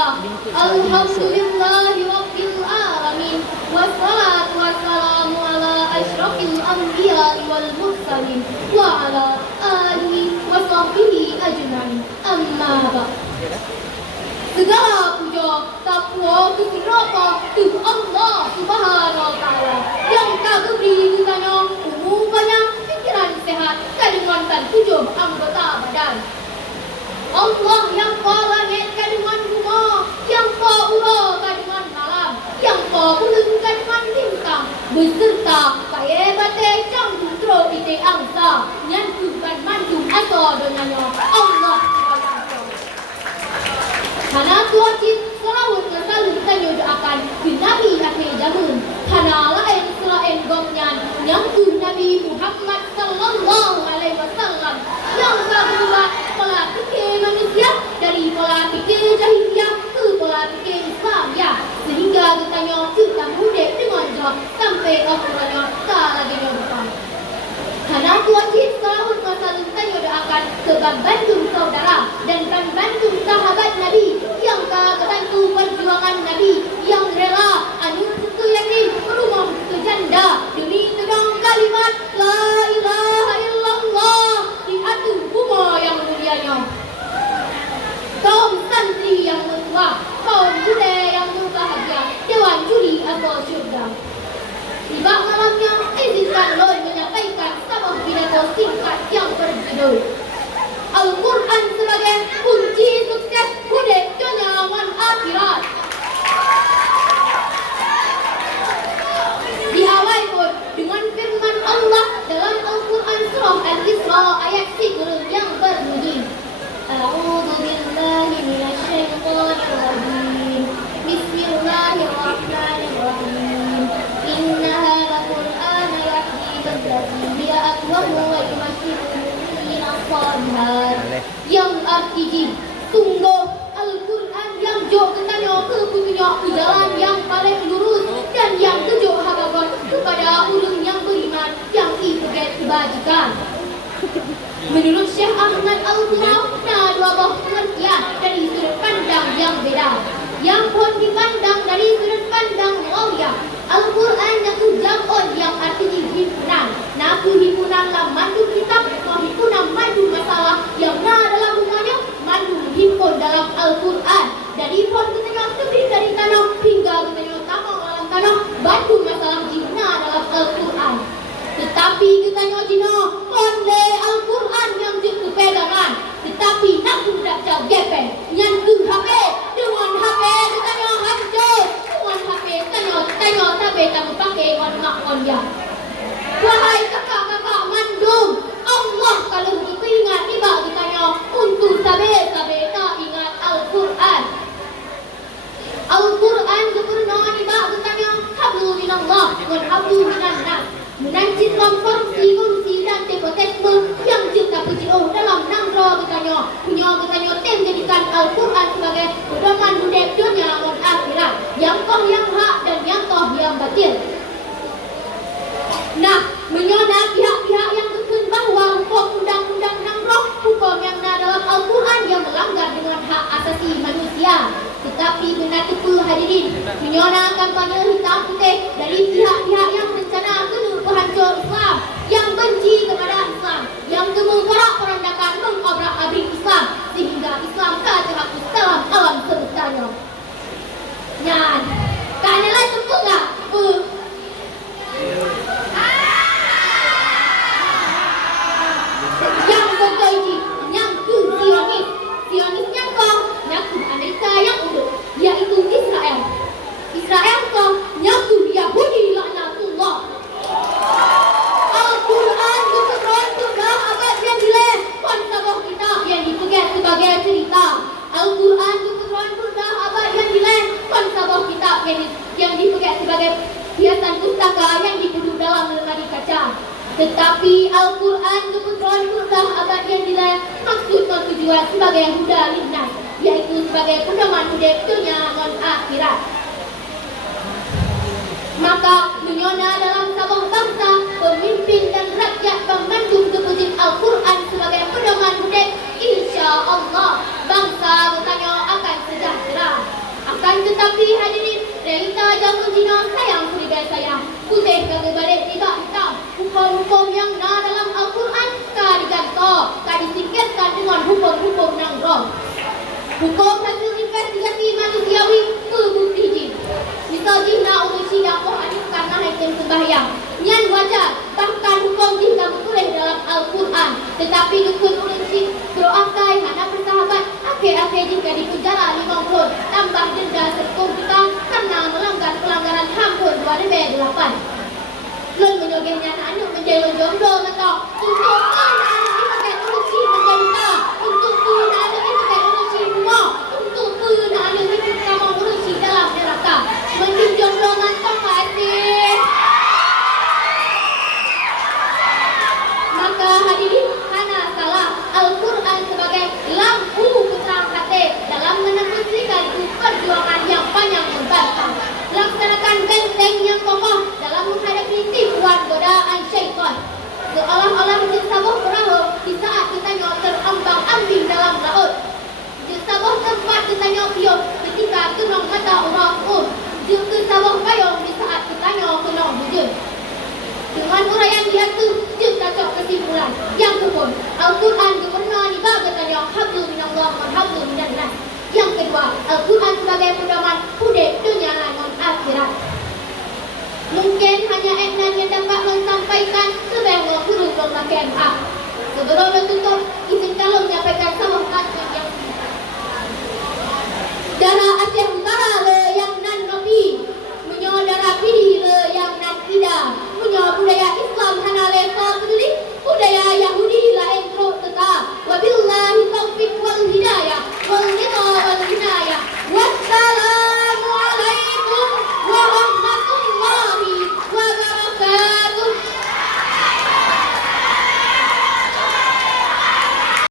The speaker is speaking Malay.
Bismillah. Alhamdulillahi Rabbil Alamin. Wassalatu wassalamu ala asyrafil anbiya'i wal mursalin wa ala alihi wa sahbihi ajma'in. Amma ba'd. Segala puja takwa kepada Allah Subhanahu wa taala yang tak beri kitanya umur banyak, pikiran sehat, kandungan dan 7 anggota badan. Allah yang langit kandungan bunga, yang ura kandungan malam, yang bulan kandungan bintang, beserta kaya batai canggung tro ite angsa, nyantukan mantung asa donanya Allah Hana tuacip selawat selalu kita doakan di Nabi akhir zaman. Hana lain selain gomnyan yang tu Nabi Muhammad sallallahu alaihi wasallam yang berubah pola pikir manusia dari pola pikir jahiliyah ke pola pikir Islam ya, sehingga kita mudah dengan jawab sampai akhirnya tak lagi depan. Hana tuacip selawat selalu kita doakan sebab Bandung saudara dan Bandung sahabat Nabi yang kebantu perjuangan Nabi yang rela anu putu yatim rumah putu janda demi tegang kalimat la ilaha illallah di atas rumah yang mulianya. Kaum santri yang bertuah, kaum muda yang berbahagia, dewan juri atau syurga. Tiba malamnya izinkan Lord menyampaikan sebuah pidato singkat yang berjudul Al-Quran sebagai kunci sukses hidup dunia dan akhirat. Diawali pun dengan firman Allah dalam Al-Quran surah Al-Isra ayat 10 yang berbunyi A'udzu billahi minasy syaithanir rajim. Bismillahirrahmanirrahim. Inna hadzal Qur'ana yahdi lillati hiya aqwam wa yumaththilul yang arti sungguh Al-Quran yang jauh kenanya ke jalan yang paling lurus dan yang kejuk hagagon kepada ulun yang beriman yang ibadat kebajikan. Menurut Syekh Ahmad Al-Huraf, dua buah pengertian dari sudut pandang yang beda yang pun dipandang dari sudut pandang muawiyah. Al-Quran itu jam'un yang artinya himpunan. Naku himpunan lah mandu kitab, himpunan mandu masalah yang dalam rumahnya mandu himpun dalam Al-Quran. Dari pun ketengah tebing dari tanah hingga ketengah tamang dalam tanah bantu masalah jina dalam Al-Quran. Tetapi ketengah jina oleh Al-Quran yang cukup pegangan. Tetapi nak tidak jauh gepeng. Yang tu HP dengan HP ketengah hancur. HP tanya tapi kamu pakai mak ya. Wahai kakak-kakak mandum, Allah kalau begitu ingat tiba ditanya untuk sabe tak ingat Al-Quran. Al-Quran sempurna tiba ditanya hablu minallah wa hablu minan nas. Menancit korupsi dan terorisme yang juga PJO dalam nangro bertanya tem jadikan Al-Quran sebagai pedoman hidup dunia dan akhirat yang kau yang hak dan yang kau yang batil. Nah, menyona pihak-pihak yang berkata bahawa hukum undang-undang nangro hukum yang dalam Al-Quran yang melanggar dengan hak asasi manusia. Tetapi benar itu hadirin, menyona kampanye hitam putih dari pihak-pihak yang rencana penghancur Islam, yang benci kepada Islam, yang gemuk perandakan mengobrak-abrik Islam sehingga Islam tak terhapus dalam alam semestanya. Nyan, tak ada lagi tempat tak? Yang bergaji, yang Zionisnya kau, nyaku Amerika yang undur, yaitu Israel. Israel kau, nyaku Yahudi laknatullah. Al-Quran keseluruhan sudah abad yang dileh konsabah kita yang dipegang sebagai cerita. Al-Quran keseluruhan sudah abad yang dileh konsabah kita yang dipegang sebagai hiasan pustaka yang dipuduk dalam lemari kaca. Tetapi Al-Quran keseluruhan sudah abad yang dileh maksud dan tujuan sebagai huda linnas, yaitu sebagai pedoman hidup dunia dan akhirat. Maka menyona dalam sabang bangsa, pemimpin dan rakyat memandung kepujian Al-Quran sebagai pedoman hidup, insya Allah bangsa bertanya akan sejahtera. Tetapi hadirin, realita jamu Cina sayang berikan sayang. Putih kagak balik tidak hitam. Hukum-hukum yang na dalam Al-Quran kah digantung, kah disingkirkan dengan hukum-hukum nang rong. Hukum hasil investigasi manusiawi terbukti jin. Misal jin nak untuk sidang hadis karena hakim sembahyang. Nyan wajar, bahkan hukum jin tak boleh dalam Al-Quran. Tetapi dukun ulun jin beroakai hana bersahabat. Akhir-akhir jin di penjara 5 tahun. Tambah denda 10 juta karena melanggar pelanggaran HAM pun 2008. Lun menyogehnya anak menjadi jomblo atau untuk anak-anak ini pakai ulun jin menjadi untuk anak-anak ini pakai ulun jin rumah. Untuk anak-anak ini kita mau ulun jin dalam neraka. Menjadi jomblo mantap hati. Maka hadirin, hana salah Al-Quran sebagai lampu penerang hati dalam menempusi kaliku perjuangan yang panjang membentang. Laksanakan benteng yang kokoh dalam menghadapi tipuan godaan syaitan. Seolah-olah sebuah perahu di saat kita nyok terombang-ambing dalam laut. Sebuah tempat kita nyok pion ketika kenong mata orang Juga sebuah payung di saat kita nyok kenong hujung. Dengan uraian dia tu, kita cocok kesimpulan. Yang kedua, Al-Quran pernah dibagi yang hablum minallah wa hablum minannas. Yang kedua, Al-Quran sebagai pedoman hidup dunia dan akhirat. Mungkin hanya Ednan yang dapat menyampaikan sebagai guru pemakai hak. Sebelum menutup, izinkanlah menyampaikan sebuah kata yang darah Aceh